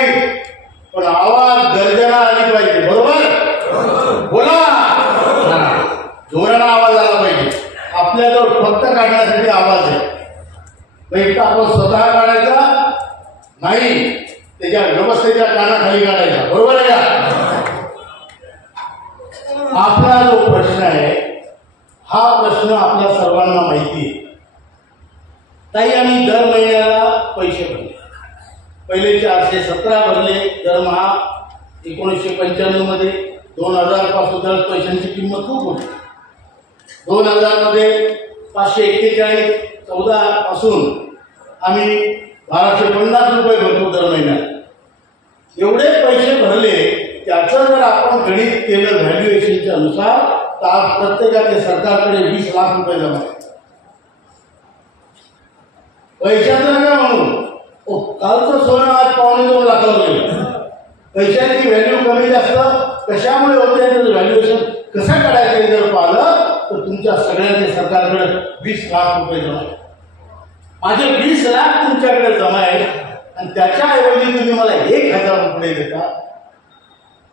नाही, पण आवाज गर्जना आली पाहिजे. बरोबर? बोला, जोराला आवाज आला पाहिजे. आपल्याजवळ फक्त काढण्यासाठी आवाज आहे, पैसा आपण स्वतः काढायचा नाही, त्याच्या व्यवस्थेच्या कानाखाली काढायचा. बरोबर आहे का? आपला जो प्रश्न आहे हा प्रश्न आपल्या सर्वांना माहिती आहे. ताई, आम्ही दर महिन्याला पैसे भरले. पहिले 417 भरले दरमहा 1995 मध्ये. 2000 पासून पैशांची किंमत खूप होती. 2000 मध्ये 541 14 पासून आम्ही 1250 रुपये भरतो दर महिन्यात. एवढे पैसे भरले, त्याचं जर आपण गणित केलं व्हॅल्युएशनच्या नुसार, तर आज प्रत्येकाच्या सरकारकडे 20 लाख रुपये जमा आहेत. पैशाचं नका म्हणून, कालचं सोनं आज 2.25 लाखावर गेलं. पैशाची व्हॅल्यू कमी जास्त कशामुळे होते, त्याचं व्हॅल्युएशन कसं काढायचं जर पाहिलं तर तुमच्या सगळ्यांच्या सरकारकडे 20 लाख रुपये जमा आहेत. माझे 20 लाख तुमच्याकडे जमा आहेत आणि त्याच्याऐवजी तुम्ही मला 1000 रुपये देता.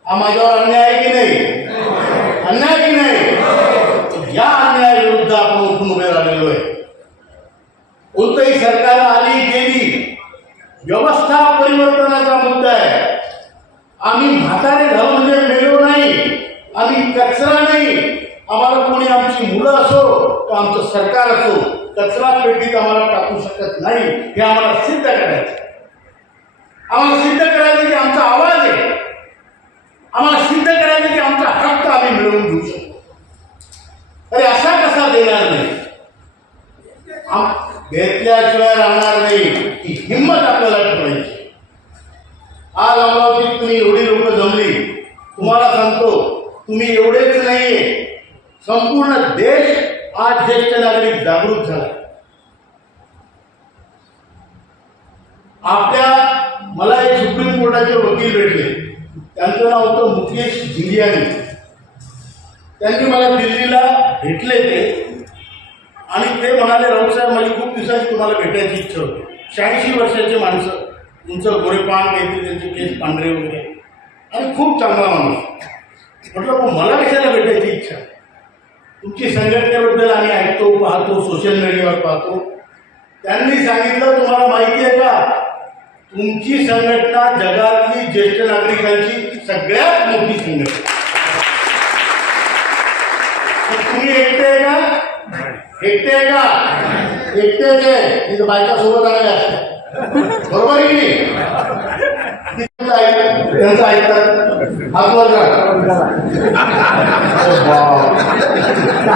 हा माझ्यावर अन्याय आहे की नाही? अन्याय की नाही? या अन्यायाविरुद्ध आपण उठून उभे राहिलेलो आहे. कोणतंही सरकार आली गेली, व्यवस्था परिवर्तनाचा मुद्दा आहे. आम्ही म्हातारे झालो म्हणजे मेलो नाही, आम्ही कचरा नाही. आम्हाला कोणी आमची मुलं असो किंवा आमचं सरकार असो, कचरा पेटीत आम्हाला टाकू शकत नाही. हे आम्हाला सिद्ध करायचं. आम्हाला सिद्ध करायचं की आमचा आवाज आहे. आम्हाला सिद्ध करायचं की आमचा हक्क आम्ही मिळवून घेऊ शकतो. अरे असा कसा देणार नाही? घेतल्याशिवाय राहणार नाही, ही हिंमत आपल्याला ठेवायची. आज अमरावतीत तुम्ही एवढी लोक जमली, तुम्हाला सांगतो, तुम्ही एवढेच नाहीये, संपूर्ण देश आज ज्येष्ठ नागरिक जागृत झाला. मला एक सुप्रीम कोर्टाचे वकील भेटले, त्यांचं नाव होतं मुकेश जिंगियानी. त्यांनी मला दिल्लीला भेटले ते, आणि ते म्हणाले, राऊत साहेब, माझी खूप दिवसाची तुम्हाला भेटायची इच्छा होती. 86 वर्षाचे माणसं, तुमचं गोरेपान काहीतरी, त्यांचे केस पांढरे वगैरे, आणि खूप चांगला माणूस. म्हटलं, मला कशाला भेटायची इच्छा? तुमची संघटनेबद्दल आम्ही ऐकतो, पाहतो, सोशल मीडियावर पाहतो. त्यांनी सांगितलं, तुम्हाला माहिती आहे का, तुमची संघटना जगातली ज्येष्ठ नागरिकांची सगळ्यात मोठी संघटना. तुम्ही एकटे आहे का? एकटे आहे का? एकटेच आहे. तिथं बायका सोबत आलेल्या असतात. बरोबर आहे की नाही? त्यांचं ऐकतात. हातवर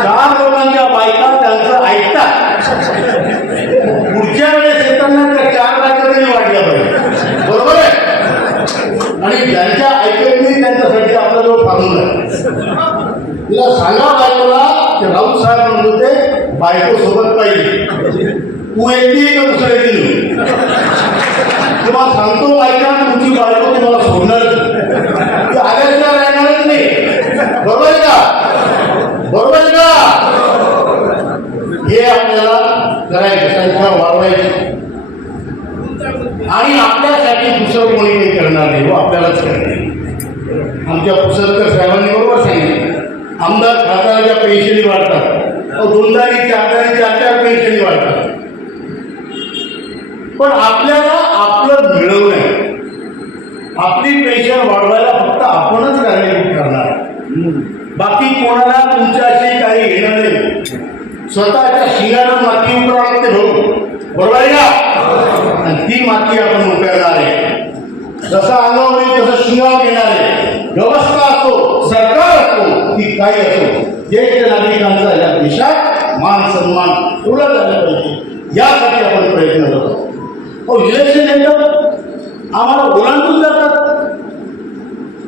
4 लोकांच्या बायका त्यांचं ऐकतात. पुढच्या वेळेस येताना त्या 4 बायका तरी वाटल्या पाहिजे. बरोबर आहे? आणि ज्यांच्या ऐकत नाही त्यांच्यासाठी आपल्याजवळ थांबून आहे. तिला सांगा बायकोला, ते राऊत साहेब म्हणत होते, बायको सोबत पाहिजे. तू एकटी का दुसरं एकटी? तुम्हाला सांगतो बायका, तुमची बायको तुम्हाला सोडणार, ती आल्याशिवाय राहणारच नाही. बरोबर आहे का? बरोबर आहे का? हे आपल्याला करायचं, संख्या वाढवायची, आणि आपल्यासाठी दुसरं कोणी काही करणार नाही, व आपल्यालाच करणार. आमच्या पुसलकर साहेबांनी बरोबर सांगितलं, आमदार खासदाराच्या पेन्शनी वाढतात, 2दारी 4दारी 4 पेन्शनी वाढतात. पण आपल्याला आपलं मिळवणं आहे. आपली पेन्शन वाढवायला फक्त आपणच कारणीभूत करणार, बाकी कोणाला तुमच्याशी काही घेणं नाही. स्वतःच्या शिंगानं माती उकरावं ते भाऊ. बरोबर आहे का? आणि ती माती आपण उकरणार आहे. जसं अंगावर येईल तसं शिंगावर घेणार आहे. व्यवस्था असो, सरकार असो, ती काही असो, ज्येष्ठ नागरिकांचा या देशात मान सन्मान ठेवला झाला पाहिजे, यासाठी आपण प्रयत्न करतो. इलेक्शन येतं, आम्हाला ओलांडून जातात,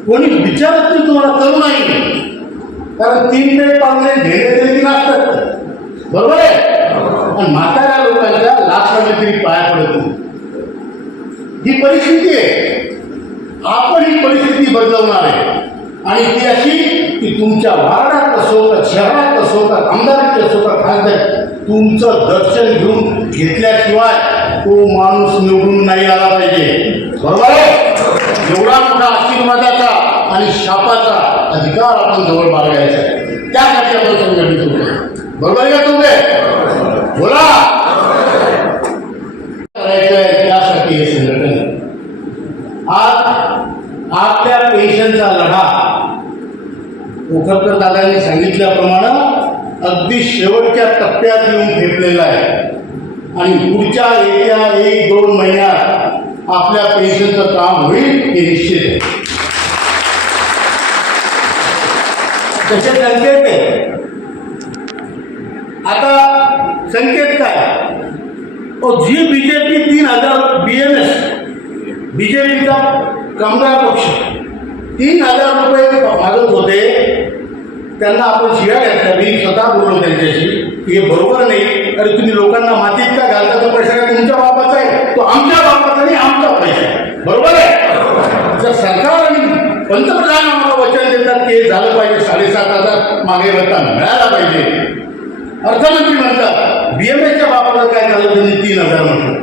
कोणी विचारत नाही तुम्हाला, करू नाही. कारण 3 ते 5 घेणे नसतात. बरोबर आहे? आणि म्हाताऱ्या लोकांच्या लाखाने तरी पाया पडत नाही. ही परिस्थिती आहे. आपण ही परिस्थिती बदलवणार आहे, आणि ती अशी की तुमच्या वार्डात असो, का शहरात असो, का आमदारात असो, का खासदार, तुमचं दर्शन घेऊन घेतल्याशिवाय तो माणूस निवडून नाही आला पाहिजे. बरोबर आहे? एवढा मोठा आशीर्वादाचा आणि शापाचा अधिकार आपण जवळ बाळगायचा आहे. त्यासाठी आपण संघटित होतो. बरोबर आहे का तुम्ही? बोला. करायचं आहे त्यासाठी हे संघटन. आज आपल्या पेन्शनचा लढा कोकणकर दादांनी सांगितल्याप्रमाणे अगदी शेवटच्या टप्प्यात येऊन ठेपलेला आहे आणि पुढच्या येत्या 1-2 महिन्यात आपल्या पेन्शनचं काम होईल हे निश्चित आहे. तसे संकेत आहे. आता संकेत काय? जी बीजेपी 3,000 BMS बीजेपीचा कामगार पक्ष 3,000 रुपये मागत होते. त्यांना आपण शिव्या घातल्या. मी स्वतः बोललो त्यांच्याशी की हे बरोबर नाही. अरे तुम्ही लोकांना मातीत का घालता? तो पैसा काय तुमच्या बापाचा आहे? तो आमच्या बापाचा नाही, आमचा पैसा आहे. बरोबर आहे. जर सरकार आणि पंतप्रधान आम्हाला वचन देतात की हे झालं पाहिजे, 7,500 मागे भत्ता मिळाला पाहिजे. अर्थमंत्री म्हणतात BMSच्या बापाला काय झालं? त्यांनी 3,000 म्हटलं.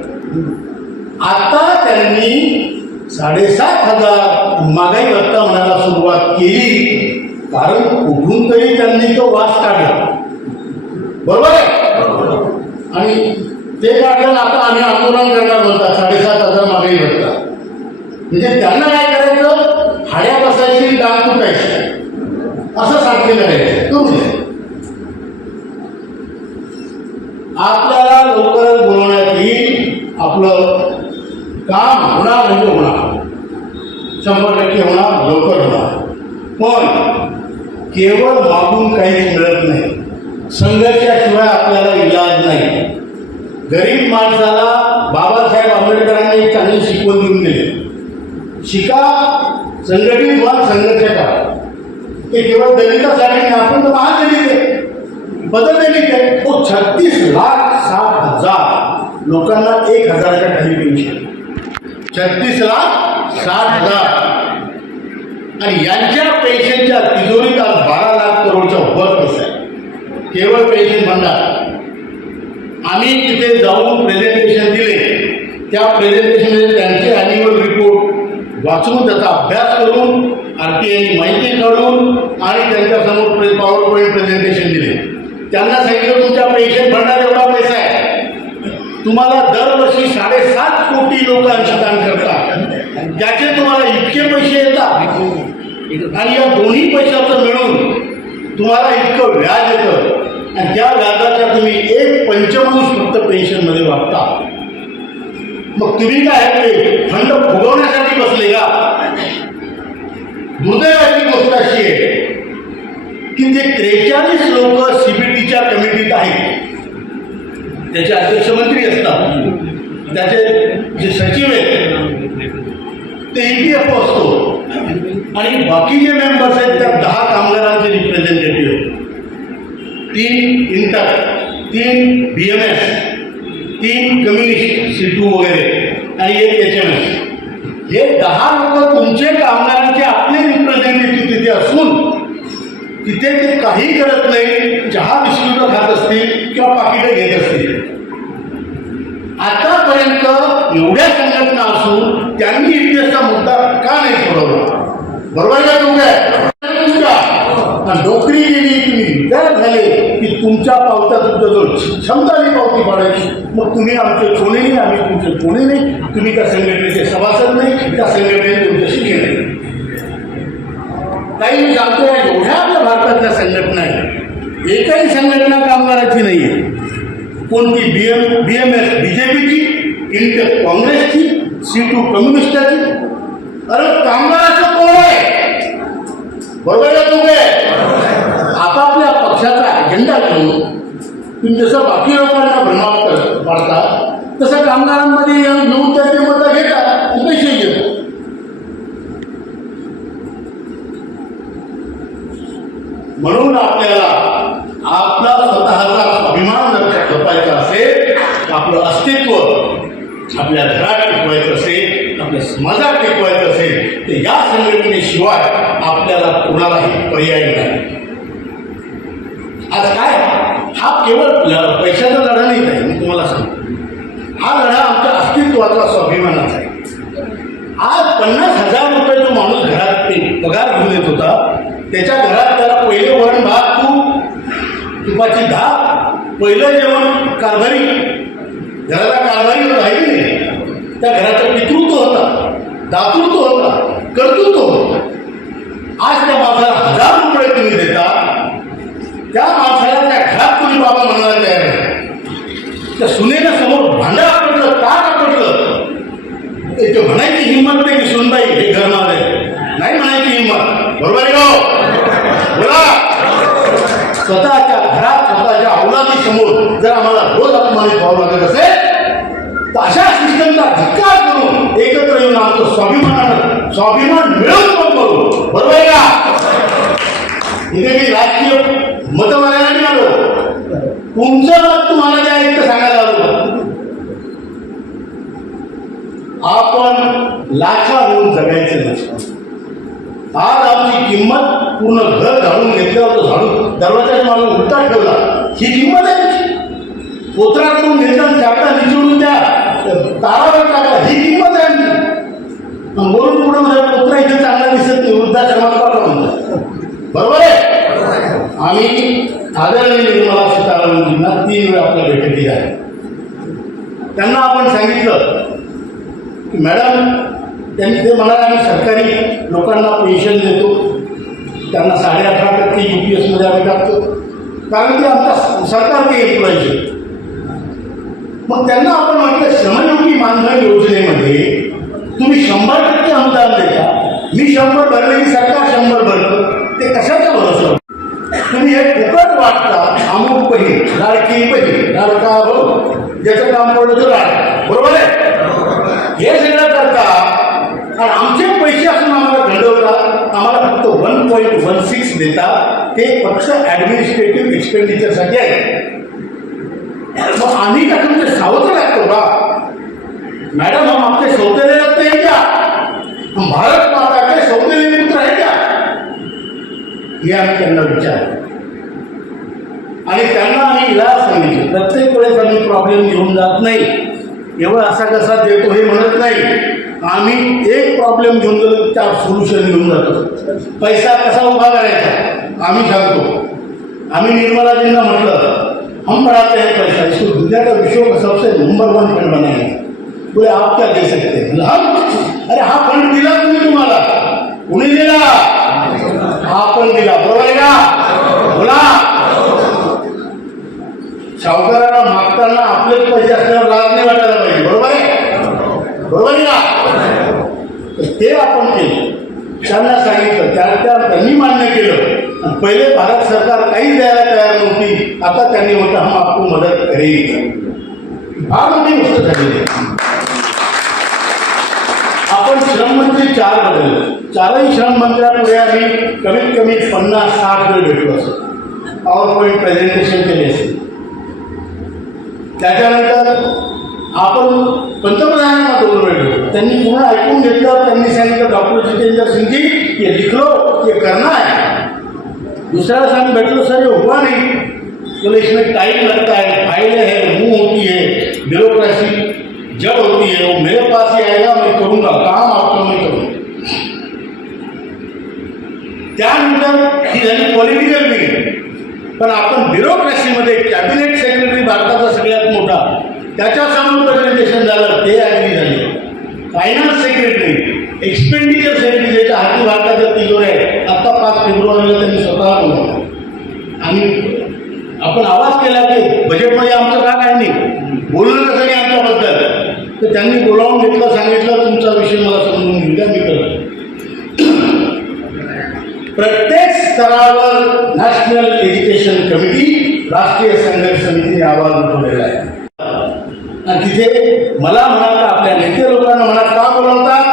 आता त्यांनी 7,500 महागाई भत्ता म्हणायला सुरुवात केली. कारण कुठून तरी त्यांनी तो वास काढला. बरोबर आहे. आणि ते काढलं. आता आम्ही आंदोलन करणार म्हणतात 7,500 महागाई भत्ता. म्हणजे त्यांना काय करायचं? हाड्या बसायची, डाग तुटायची, असं सारखे करायचं. करू नये. आपल्याला लवकरच बोलवण्यात येईल. आपलं काम होणार म्हणजे होणार, 100% होणार, लवकर होणार. पण केवळ मागून काहीच मिळत नाही. संघर्षाशिवाय आपल्याला इलाज नाही. गरीब माणसाला बाबासाहेब आंबेडकरांनी एक चांगली शिकवण देऊन दिली. शिका, संघटित व्हा, संघर्ष करा. ते केवळ दलितासाठी नाही. आपण तर महादलित आहे, बदललेली आहे. 36,60,000 लोकांना 1,000च्या खाली पेन्शन. 36,60,000 आणि यांच्या पेन्शनच्या तिजोरीत आज 12 लाख करोडच्या वर पैसा आहे. केवळ पेन्शन भंडार. आम्ही तिथे जाऊन प्रेझेंटेशन दिले. त्या प्रेझेंटेशनमध्ये त्यांचे ॲन्युअल रिपोर्ट वाचून त्याचा अभ्यास करून RTIनी माहिती काढून आणि त्यांच्यासमोर पॉवर पॉईंट प्रेझेंटेशन दिले. त्यांना सांगितलं तुमच्या पेन्शन भंडार एवढा पैसा आहे. तुम्हाला दरवर्षी 7.5 कोटी लोक अंशदान करतात. त्याचे तुम्हाला इतके पैसे येतात आणि या दोन्ही पैशाचं मिळून तुम्हाला इतकं व्याज येतं आणि त्या व्याजाचा तुम्ही 1/5 फक्त पेन्शनमध्ये वाटता. मग तुम्ही काय फंड फुगवण्यासाठी बसले का? दुर्दैवाची गोष्ट अशी आहे की ते 43 लोक CBTच्या कमिटीत आहेत. त्याचे अध्यक्ष मंत्री असतात, त्याचे जे सचिव आहेत ते EPFO असतो आणि बाकी जे मेंबर्स आहेत त्या 10 कामगारांचे रिप्रेझेंटेटिव्ह आहेत. 3 इंटर, 3 BMS, 3 कम्युनिस्ट C2 वगैरे आणि 1 HMS. हे 10 लोक तुमचे कामगारांचे आपले रिप्रेझेंटेटिव्ह तिथे असून तिथे ते काही करत नाही. चहा बिस्किटं खात असतील किंवा पाकिटं घेत असतील. आतापर्यंत एवढ्या संघटना असून त्यांनी इतिहासचा मुद्दा का नाही सोडवला? बरोबर का? तुमच्या नोकरी गेली, तुम्ही रिटायर झाले की तुमच्या पावत्या तुमच्या जवळ क्षमताने पावती पाडायची. मग तुम्ही आमचे कोणी नाही, आम्ही तुमचे कोणी नाही. तुम्ही त्या संघटनेचे सभासद नाही, त्या संघटनेने तुमच्याशी घेणे. काही मी सांगतोय एवढ्या आपल्या भारतातल्या संघटना आहेत, एकही संघटना कामगाराची नाही आहे. कोणती BMS BJPची, इंटर काँग्रेसची, C2 कम्युनिस्टाची. अरे कामगाराचं कोण आहे? बरोबर आहे तुम्ही? आपापल्या पक्षाचा अजेंडा घेऊन तुम्ही जसं बाकी लोकांना भ्रमात पाडता तसं कामगारांमध्ये येऊन त्याचे मतं घेतात, पैसे घेतो. म्हणून आपल्याला आपला स्वतःचा अभिमान जर जपायचा असेल, आपलं अस्तित्व आपल्या घरात टिकवायचं असेल, आपल्या समाजात टिकवायचं असेल तर या संघटनेशिवाय आपल्याला कोणालाही पर्याय नाही. आज काय हा केवळ पैशाचा लढा नाही आहे. मी तुम्हाला सांगतो, हा लढा आमच्या अस्तित्वाचा स्वाभिमानाचा आहे. आज 50,000 रुपये जो माणूस घरात पगार घेऊन येत होता, त्याच्या घरात त्याला पहिले वरण भात, तुपाची डाळ, पहिलं जेवण कारभारी, घराला कारभारी राहिली नाही, त्या घराचं पितृत्व होता, दातृत्व होता, कर्तृत्व होतं. आज त्या माणसाला 1000 रुपये तुम्ही देता, त्या माणसाला त्या घरात तुम्ही बाबा म्हणायला तयार नाही. त्या सुनेला समोर भांडं आपटलं, ताट आपटलं, ते म्हणायची हिंमत नाही की सुनबाई हे घर माझं आहे, नाही म्हणायची हिंमत. बरोबर आहे का? बोला. स्वतःच्या घरात स्वतःच्या अवलादी समोर जर आम्हाला रोज अपमानित व्हावं लागत असेल तर अशा सिस्टमचा धिक्कार करून एकत्र येऊन आमचं स्वाभिमान मिळवून पण करू. बरोबर आहे का? इथे मी राजकीय मत मागायला नाही आलो, तुमचं मत तुम्हाला त्या एक सांगायला आलो. आपण लाचार होऊन जगायचं नसतं. आज आमची किंमत पूर्ण घर झाडून घेतल्यावर तो झाडून दरवाजाच्या मागे उलटा ठेवला, ही किंमत आहे. पोत्रा करून घेतला, चाकला निचडून त्या तारावर टाकला, ही किंमत आहे. वरून पुढे माझ्या पोत्रा इथे चांगला दिसत नाही, वृद्धाश्रमात पाठवा म्हणतात. बरोबर आहे. आम्ही आदरणीय निर्मला सीतारामनजींना 3 वेळा आपल्या बैठकीत आहे. त्यांना आपण सांगितलं की मॅडम, त्यांनी ते म्हणाले आम्ही सरकारी लोकांना पेन्शन देतो, त्यांना 18.5% UPS आम्ही टाकतो, कारण ते आमचा सरकारचे एम्प्लॉईज. मग त्यांना आपण म्हटलं श्रमयोगी मानधन योजनेमध्ये तुम्ही 100% अनुदान देता, मी 100 भरले की सरकार 100 भरतं, ते कशाचं भरोसा? तुम्ही हे फुकट वाटता. अमुक बहीण, लाडकी बहीण, लाडका भाऊ, ज्याचं काम पडलं तो लाड. बरोबर आहे. हे सगळं करता आणि आमचे पैसे असून आम्हाला घडवता, आम्हाला फक्त 1.16 देता, ते फक्त ॲडमिनिस्ट्रेटिव्ह एक्सपेंडिचरसाठी आहे. मग आम्ही का तुमचे सावत्र लागतो का? मॅडम, हम आपके सौतेले लगते हैं क्या? हम भारत माता के सौतेले पुत्र आहे क्या? हे आम्ही त्यांना विचारलं आणि त्यांना आम्ही इलाज सांगितलं. प्रत्येक वेळेस आम्ही प्रॉब्लेम घेऊन जात नाही, एवढं असा कसा देतो हे म्हणत नाही. आम्ही एक प्रॉब्लेम घेऊन गेलो, 4 सोल्युशन घेऊन जातो. पैसा कसा उभा करायचा आम्ही सांगतो. आम्ही निर्मलाजींना म्हटलं हम पढ़ाते हैं पैसा, इसको दुनिया का विश्व का सबसे नंबर 1 फंड बनाएंगे. बोले आप क्या दे सकते हैं? हम अरे हा फंड दिला तुम्ही, तुम्हाला कुणी दिला? आपण दिला. बरोबर आहे का? बोला. सावकाराला मागताना आपलेच पैसे असल्यावर लाज नाही वाटायला पाहिजे. बरोबर आहे? बरोबर आहे ना? ते आपण केलं, त्यांना सांगितलं, त्यांनी मान्य केलं. पहिले भारत सरकार काही द्यायला तयार नव्हती, आता त्यांनी म्हटलं हम आपको मदत करेल. फार मोठी गोष्ट झालेली आहे. आपण श्रममंत्री 4 बदलले, 4ही श्रममंत्र्यांपुढे आम्ही कमीत कमी 50-60 वेळ भेटलो असतो, पॉवर पॉईंट प्रेझेंटेशन केले असेल. त्याच्यानंतर आपण पंतप्रधानांना 2 वेळ भेटलो. त्यांनी पूर्ण ऐकून घेतलं. त्यांनी सांगितलं डॉक्टर जितेंद्र सिंह जी ये लिख लो, ये करना है. दूसरा सांग बैठो सर ये हुआ नहीं, बोले इसमें टाइम लगता है, फाइलें है, मुँह होती है, ब्यूरोक्रेसी जब होती है, वो मेरे पास ही आएगा, मैं करूँगा काम, आपको मैं करूँगा. त्यानंतर ही झाली पॉलिटिकल मीटिंग. पण आपण ब्युरोक्रेसीमध्ये कॅबिनेट सेक्रेटरी भारताचा सगळ्यात मोठा, त्याच्यासमोर प्रेझेंटेशन झालं, ते ॲग्री झाले. फायनान्स सेक्रेटरी, एक्सपेंडिचर सेक्रेटरी, ज्याच्या हाती भारताच्या तिजोऱ्या आहे, आता 5 फेब्रुवारीला त्यांनी स्वतः बोलवलं. आणि आपण आवाज केला की बजेटमध्ये आमचं का काय नाही, बोललं कसं नाही आमच्याबद्दल. तर त्यांनी बोलावून घेतलं, सांगितलं तुमचा विषय मला समजून घेऊया, मी करतो. प्रत्येक स्तरावर नॅशनल एज्युकेशन कमिटी, राष्ट्रीय संघर्ष समितीने आवाज उठवलेला आहे. आणि तिथे मला म्हणा, आपल्या नेते लोकांना म्हणा, का बोलवतात?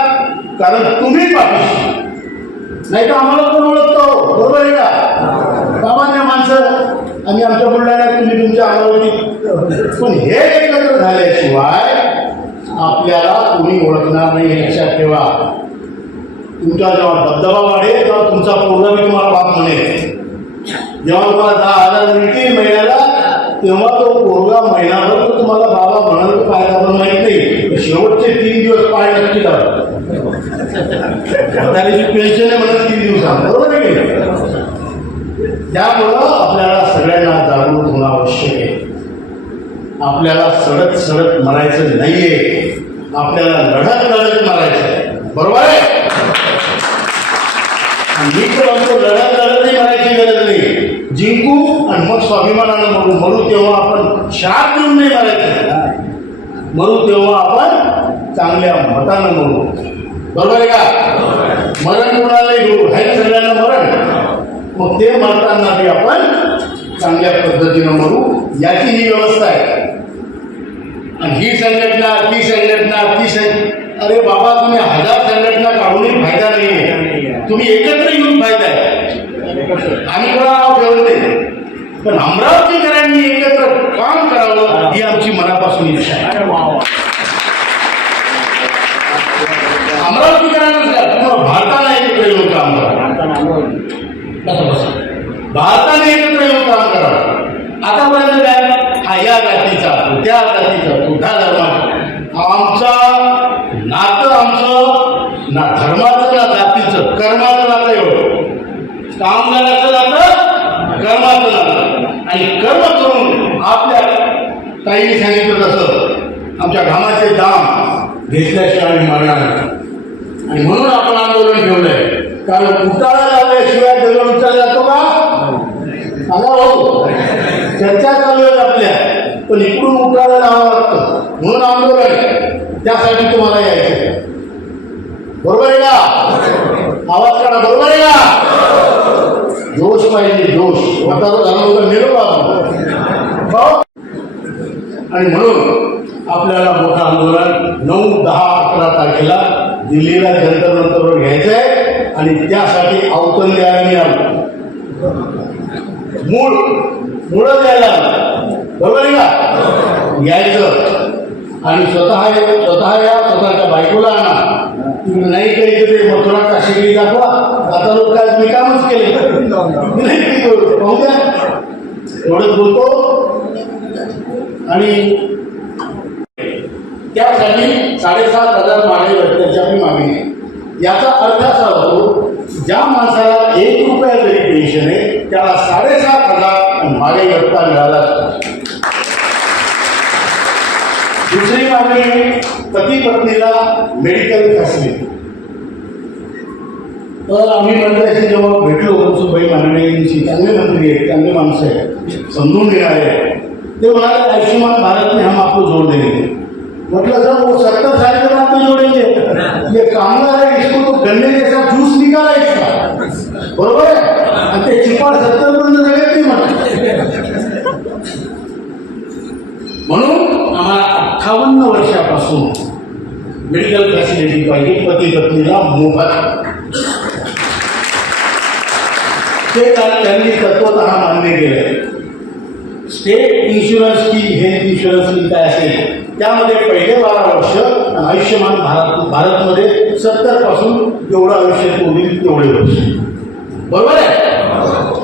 कारण तुम्ही पाठीशी, नाही तर आम्हाला कोण ओळखतो? बरोबर आहे का? सामान्य माणसं आम्ही आमच्या बुलढाण्यात, तुम्ही तुमच्या अमरावतीत. पण हे एकत्र झाल्याशिवाय आपल्याला कोणी ओळखणार नाही, हे लक्षात ठेवा. तुमचा जेव्हा दबदबा वाढेल तेव्हा तुमचा पोरगा मी तुम्हाला बाप म्हणेल. जेव्हा तुम्हाला 10,000 मिळतील महिन्याला, तेव्हा तो पोरगा महिनाभर तो तुम्हाला बाबा म्हणाल, फायदा पण माहीत नाही. शेवटचे 3 दिवस पाय नक्की लावतात. म्हातारीची पेन्शन आहे म्हणून 3 दिवसात, बरोबर आहे की नाही? त्यामुळं आपल्याला सगळ्यांना जागरूक होणं आवश्यक आहे. आपल्याला सडत सडत मरायचं नाहीये, आपल्याला लढत लढत मरायचं आहे, बरोबर आहे? मी तर म्हणतो लढत लढतही मरायची गरज नाही, जिंकू आणि मग स्वाभिमानानं मरू. मरू तेव्हा आपण शाप देऊन नाही मरायचं, मरू तेव्हा आपण चांगल्या मतानं मरू, बरोबर आहे का? मरण कोणाला घेऊ आहे सगळ्यांना मरण, मग ते मरताना बी आपण चांगल्या पद्धतीनं मरू, याची ही व्यवस्था आहे. आणि ही संघटना ती संघटना अरे बाबा, तुम्ही 1000 संघटना काढूनही फायदा नाही, तुम्ही एकत्र येऊन फायदा आहे. आम्ही कोणा नाव ठेवलं नाही, पण अमरावतीकरांनी एकत्र काम करावं ही आमची मनापासून इच्छा आहे. अमरावतीकरांनाच का भारताला एकत्र येऊन काम करा, भारताने एकत्र येऊन काम करा. आतापर्यंत काय, हा या जातीचा त्या जातीचा त्या धर्माचा, आमचा नातं आमचं ना धर्माचं ना जातीचं, कर्माचं नातं एवढं, कामगाराचं नातं कर्माचं नातं. आणि कर्म करून आपल्या ताईने सांगितलं तसं आमच्या घामाचे दाम घेतल्याशिवाय आम्ही मरणार नाही. आणि म्हणून आपण आंदोलन ठेवलंय, कारण उतारा लावल्याशिवाय दगड उचलला जातो का? सांगा भाऊ, चर्चा चालू आहेत आपल्या, पण इकडून उतारा लावावं लागतं, म्हणून आंदोलन. त्यासाठी तुम्हाला यायचं, बरोबर आहे का? आवाज काढा, बरोबर आहे का? जोश पाहिजे, जोश. वातावरण झालं निरोप. आणि म्हणून आपल्याला मोठं आंदोलन 9, 10, 11 तारखेला दिल्लीला जंतर मंतरवर घ्यायचं आहे. आणि त्यासाठी अवतरण द्यायला मी आलो, मुळं द्यायला, बरोबर आहे का? यायचं आणि स्वतः स्वतःच्या बायकोला आणा. तुम्ही नाही केली तर ते मथुरा काशीगिरी दाखवा. आता लोक काय मी कामच केले नाही, पाहू द्या, एवढंच बोलतो. आणि त्यासाठी 7,500 मागे त्याची आपली मागणी आहे. याचा अर्थ असा होतो, ज्या माणसाला 1 रुपया जरी पेन्शन आहे त्याला 7,500 मागे भत्ता मिळाला. दुसरी मागणी, पती पत्नीला मेडिकल फॅसिलिटी. तर आम्ही मंत्र्याशी जेव्हा भेटलो, मनसुखभाई माननीयांची, चांगले मंत्री आहेत, चांगले माणसं आहेत, समजून घेणारे आहेत, ते म्हणाले आयुष्यमान भारत में हम आपको जोड़ देंगे. मतलब सर वो 70 साल के बाद तो जोड़ेंगे, ये कामगार है, इसको तो गन्ने जैसा जूस निकाला इसका, बरोबर आहे? आणि ते चिपाड 70 पर्यंत जगत नाही म्हणून आम्हाला 58 वर्षापासून मेडिकल फॅसिलिटी पाहिजे, पती पत्नीला मोफत. ते त्यांनी तत्वतः मान्य केलं. स्टेट इन्शुरन्स की हेल्थ इन्शुरन्स की काय असेल त्यामध्ये पहिले 12 वर्ष, आयुष्यमान भारतमध्ये 70 पासून जेवढं आयुष्य होईल तेवढे वर्ष, बरोबर आहे?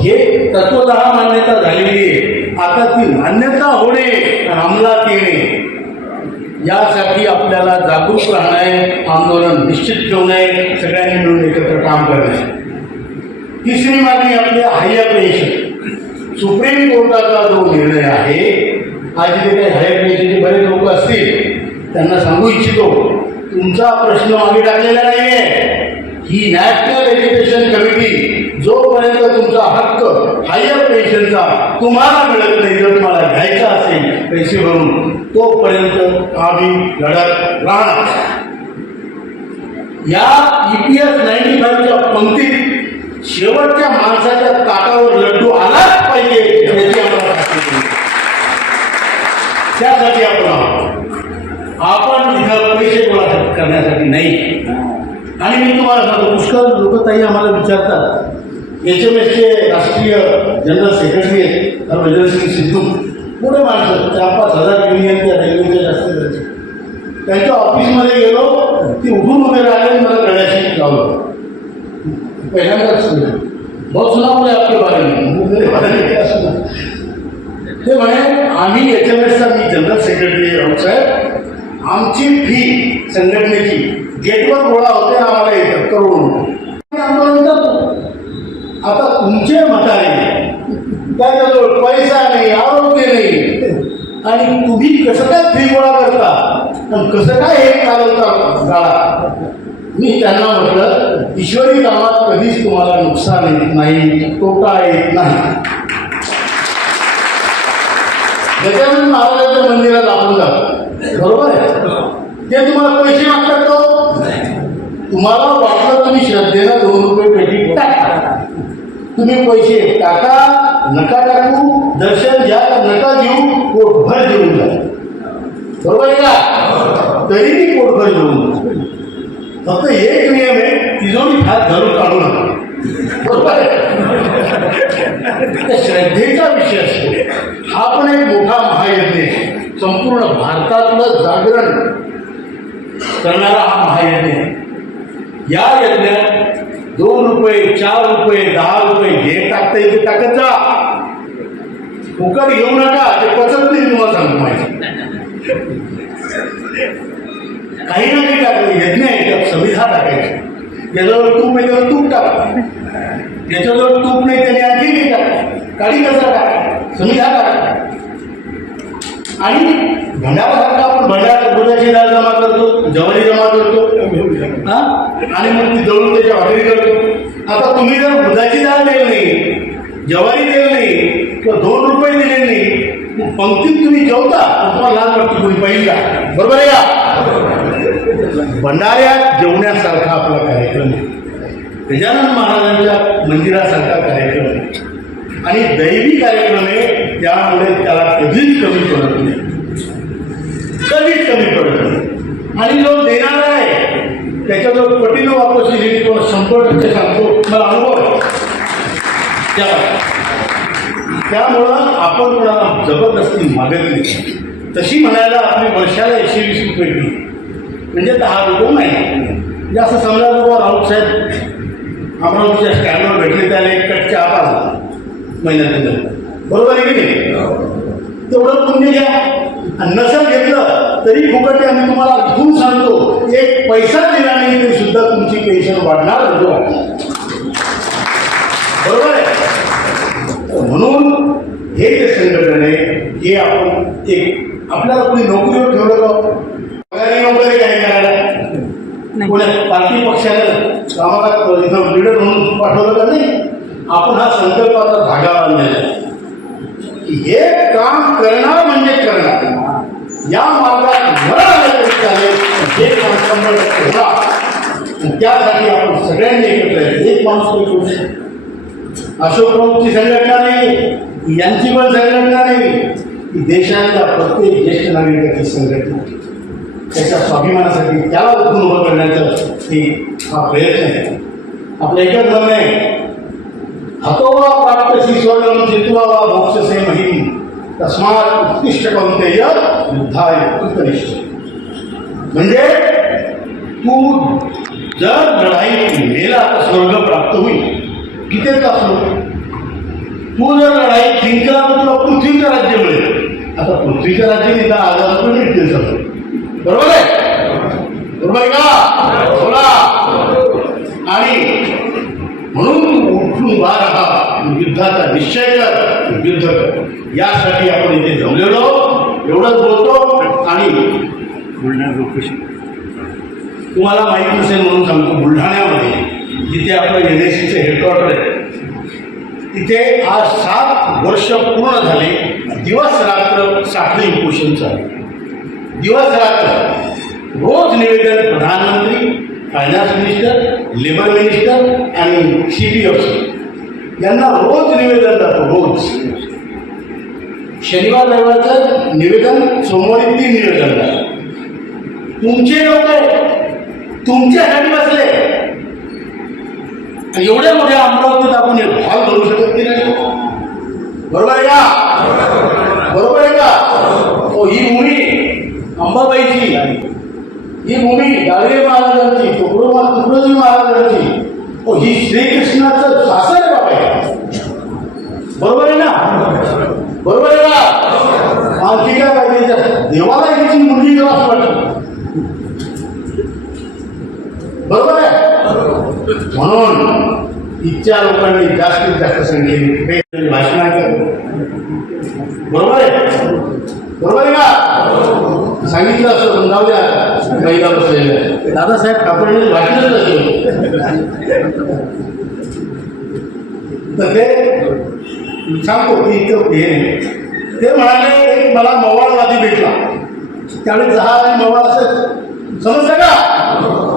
हे तत्वतः मान्यता झालेली आहे. आता ती मान्यता होणे, अंमलात येणे, यासाठी आपल्याला जागरूक राहणं आहे, आंदोलन निश्चित ठेवणं आहे, सगळ्यांनी मिळून एकत्र काम करणं आहे. तिसरी मागणी आपली हायर पेन्शन. सुप्रीम कोर्टाचा जो निर्णय आहे, आज जे काही हायर पेन्शनचे बरेच लोक असतील त्यांना सांगू इच्छितो, तुमचा प्रश्न मागे टाकलेला नाही आहे. ही नॅशनल एज्युकेशन कमिटी जोपर्यंत तुमचा हक्क हायर पेन्शनचा तुम्हाला मिळत नाही, जर तुम्हाला घ्यायचा असेल पैसे भरून, तोपर्यंत आम्ही लढत राहणार. या EPS 95च्या पंक्तीत शेवटच्या माणसाच्या ताटावर लड्डू आलाच पाहिजे याची आम्हाला खात्री. त्यासाठी आपण तिथं पैसे गोळा करण्यासाठी नाही. आणि मी तुम्हाला सांगतो, पुष्कळ लोक ताई आम्हाला विचारतात, HMSचे राष्ट्रीय जनरल सेक्रेटरी आहेत हरभजन सिंग सिद्धू, पुढे माणसं 4-5 हजार युनियन त्या रेल्वेच्या जास्त, त्यांच्या ऑफिसमध्ये गेलो, ती उठून उभे राहिले, मला गळ्याशी लावलं. पहिल्यांदाच बहुत सुना बोले आपके बारे में, क्या सुना? ते म्हणे आम्ही HMSचा, मी जनरल सेक्रेटरी राऊत साहेब, आमची फी संघटनेची गेटवर गोळा होते आम्हाला येतात करोड आंदोलन करतो. आता तुमचे मताने त्याच्याजवळ पैसा नाही, आरोग्य नाही, आणि तुम्ही कसं काय फी गोळा करता आणि कसं काय हे चालवता गाळा. मी त्यांना म्हटलं ईश्वरी कामात कधीच तुम्हाला नुकसान येत नाही, तोटा येत नाही. गजानन महाराजांच्या मंदिरात आपण जातो, बरोबर आहे, ते तुम्हाला पैसे मागतात तो तुम्हाला वाटलं तुम्ही श्रद्धेनं 2 रुपये पेटी टाका, तुम्ही पैसे टाका नका टाकू, दर्शन घ्या नका घेऊ, पोटभर जेवून जा, बरोबर आहे का. तरी ती पोटभर जेवून जा. फक्त एक नियम आहे, तिजोरी हात धरून काढू नका, बरोबर आहे. श्रद्धेचा विषय असतो. हा पण एक मोठा महायज्ञ आहे. संपूर्ण भारतातलं जागरण करणारा हा महायज्ञ आहे. या यज्ञात 2 रुपये 4 रुपये 10 रुपये जे टाकता येते टाकत जा, फुकट घेऊ नका, ते पचत नाही तुम्हाला सांगतो माहिती. काही ना काही टाकायचं, यज्ञ आहे त्यात संविधा टाकायची. ज्याजवळ तूप आहे त्याला तूप टाका, ज्याच्याजवळ तूप नाही त्याने आणखी नाही टाका, काळी कचरा टाका, संविधा टाका. आणि भंडारासारखा आपण भंडाराची डाळ जमा करतो, ज्वारी जमा करतो, हा, आणि मग ती जळून त्याच्या भाकरी करतो. आता तुम्ही जर दुधाची डाळ दिली नाही, ज्वारी दिली नाही, किंवा 2 रुपये दिले नाही, पंक्तीत तुम्ही जेवता, तुम्हाला लाज वाटतो कोणी पहिला, बरोबर आहे का. भंडाऱ्यात जेवण्यासारखा आपला कार्यक्रम आहे, गजानन महाराजांच्या मंदिरासारखा कार्यक्रम आहे, आणि दैवी कार्यक्रम आहे, त्यामुळे त्याला कधीच कमी पडत नाही, कधीच कमी पडत नाही. आणि जो देणारा आहे त्याच्याजवळ पटीनं वापस येईल, तो 100% सांगतो, मला अनुभव आहे. त्यामुळं आपण कोणाला जबरदस्ती मागत नाही. तशी म्हणायला आपली वर्षाला 120 रुपये फी, म्हणजे 10 रुपये नाही. म्हणजे असं समजा बाबा राऊत साहेब अमरावतीच्या स्टँडवर भेटले, त्याला 1 कट चहा पाजला महिन्यात, बरोबर आहे की नाही. तेवढं पुण्य घ्या, आणि नसेल घेतलं तरी फुकट आहे. आम्ही तुम्हाला घेऊन सांगतो, 1 पैसा दिला नाही तरी सुद्धा तुमची पेन्शन वाढणार, बरोबर आहे. म्हणून हे जे संघटन आहे हे आपण एक आपल्याला कोणी नोकरीवर ठेवलं का, पगारी नोकरी काय करायला, कोणा पार्टी पक्षाला कामाला इथं लीडर म्हणून पाठवलं का नाही. आपण हा संकल्पाचा धागा बांधलेला आहे की हे काम करणार म्हणजे करणार, या मार्गात न आलं तरी चालेल, हे काम 100% होणार. त्यासाठी आपण सगळ्यांनी एकत्र आहे. एक माणूस काही करू शकतो. अशोक राऊतची संघटना नाही, यांची पण संघटना नाही, ही देशातल्या प्रत्येक ज्येष्ठ नागरिकाची संघटना, त्याच्या स्वाभिमानासाठी त्याला उठून उभं करण्याचा हा प्रयत्न आहे. आपलं एकच म्हणणं आहे, हतोवा प्राप्तसी स्वर्गम चित्वा वा मोक्षसे महिम तस्मात् उत्तिष्ठ कौंतेय युद्धाय उत्कनिष्ठ. म्हणजे तू जर लढाईत मेला तर स्वर्ग प्राप्त होईल, कितीच असलो. तू जर लढाईत जिंकला तर तुला पृथ्वीचं राज्य मिळेल. आता पृथ्वीचं राज्य निघा 1000 रुपये मिळतील सगळं, बरोबर आहे, बरोबर आहे का, बोला. आणि म्हणून उठून उभा राहा, युद्धाचा निश्चय कर, युद्ध कर. यासाठी आपण इथे जमलेलो. एवढंच बोलतो. आणि तुम्हाला माहिती नसेल म्हणून सांगतो, बुलढाण्यामध्ये जिथे आपलं NSCचं हेडक्वार्टर आहे, तिथे आज 7 वर्ष पूर्ण झाले. दिवस रात्र साखळी उपोषण चालू, दिवस रात्र रोज निवेदन प्रधानमंत्री, फायनान्स मिनिस्टर, लेबर मिनिस्टर आणि CPF यांना रोज निवेदन जातो. रोज शनिवार रविवारचं निवेदन, सोमवारी 3 निवेदन जातं. तुमचे लोक तुमच्यासाठी बसले. एवढ्या मोठ्या अमरावतीत आपण एक हॉल भरू शकत नाही, बरोबर आहे का, बरोबर आहे का. ही भूमी अंबाबाईची, ही भूमी गाडगे महाराजांची, तुकडोजी महाराजांची, ही श्रीकृष्णाचं शासन आहे, बरोबर आहे ना, बरोबर आहे का. आणखी काय पाहिजे, देवाला याची मुलगी असं वाटत. बरोबर आहे. म्हणून इच्छा लोकांनी जास्तीत जास्त संख्येने भाषण ऐकावं. बरोबर आहे. बरोबर आहे का? सांगितलं असं समजावं द्या महिला बसलेल्या दादासाहेब कापडे भाषणच नसतो. तर ते सांगतो की इतकं हे नाही. ते म्हणाले एक मला मवाळवादी भेटला. त्यावेळी जहाज आणि मवाळ असत समजलं का?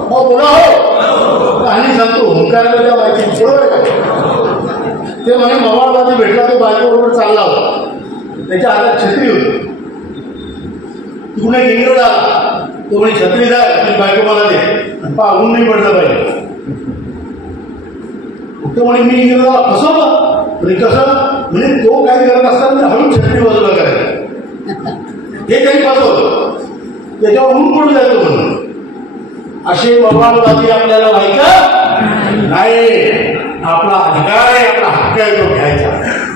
हो बोला. हो कहाणी सांगतो. हुंकाराला त्या बायची बरोबर आहे का? ते म्हणे मवाळवादी भेटला. तो बायकोबरोबर चालला होता. त्याच्या हातात छत्री होती. तिकडून एक इंग्रज आला. तो म्हणे छत्री द्या तुम्ही बायको मला दे ऊन नाही पडलं पाहिजे. तो म्हणे मी इंग्रजाला फसवलं. म्हणजे कसं? म्हणजे तो काही करत असताना हळून छत्री बाजूला करायचं हे काही फसवलं. त्याच्यावर ऊन पडून जायचं म्हणून. असे मवाळवादी आपल्याला व्हायचं नाही. आपला अधिकार आहे, आपला हक्क आहे तो घ्यायचा.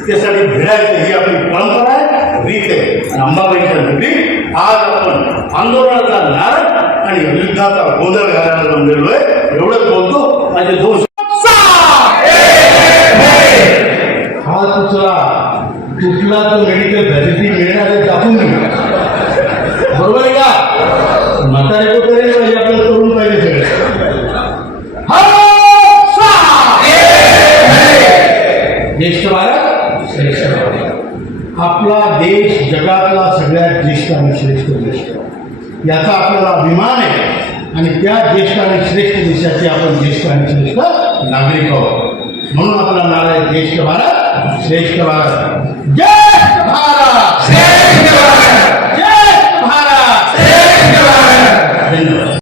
त्यासाठी भिडायचं ही आपली परंपरा आहे, रीत आहे. अंबाबाईच्या रीत आज आपण आंदोलनाचा नारळ आणि युद्धाचा गोंधळ घालायला जमलेलो आहे. एवढंच बोलतो. माझे दोष हा तुटला तर मेडिकल फॅसिलिटी मिळणार आहे दाखवून मिळणार. बरोबर आहे का? म्हातारे तो करेल पाहिजे आपल्याला करून पाहिजे सगळं. ज्येष्ठ भारत श्रेष्ठ भारत. आपला देश जगातला सगळ्यात ज्येष्ठ आणि श्रेष्ठ देश याचा आपल्याला अभिमान आहे. आणि त्या ज्येष्ठ आणि श्रेष्ठ देशाचे आपण ज्येष्ठ आणि श्रेष्ठ नागरिक आहोत. म्हणून आपला नारा आहे ज्येष्ठ भारत श्रेष्ठ भारत. ज्येष्ठ भारत.